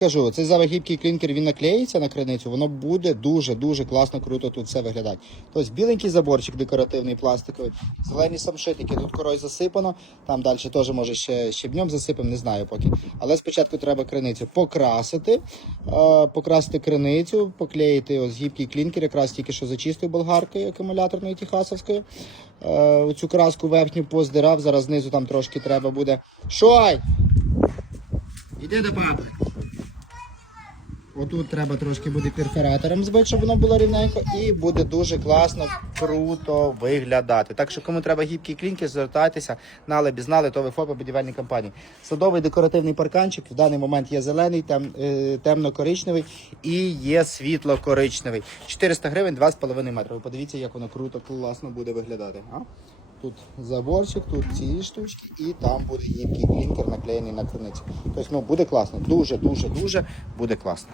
Кажу, цей завагібкий клінкер він наклеїться на криницю, воно буде дуже-дуже класно, круто тут все виглядати. Тобто біленький заборчик декоративний, пластиковий, зелені самшитики, тут корою засипано, там далі теж може ще щебнем засипемо, не знаю поки. Але спочатку треба криницю покрасити, е, покрасити криницю, поклеїти ось гібкий клінкер, якраз тільки що зачистив болгаркою акумуляторною техасовською. Е, цю краску верхню поздирав, зараз знизу там трошки треба буде. Шой! Іди до папи. Отут треба трошки буде перфоратором збити, щоб воно було рівненько, і буде дуже класно, круто виглядати. Так що, кому треба гібкий клінкер, звертайтеся, нали бізнали, то ви ФОПи будівельні компанії. Садовий декоративний парканчик в даний момент є зелений, тем, е, темно-коричневий і є світло-коричневий. 400 гривень, 2,5 метри. Подивіться, як воно круто, класно буде виглядати. А? Тут заборчик, тут ці штучки, і там буде гібкий клінкер наклеєний на криницю. Тобто ну, буде класно. Дуже, дуже, дуже буде класно.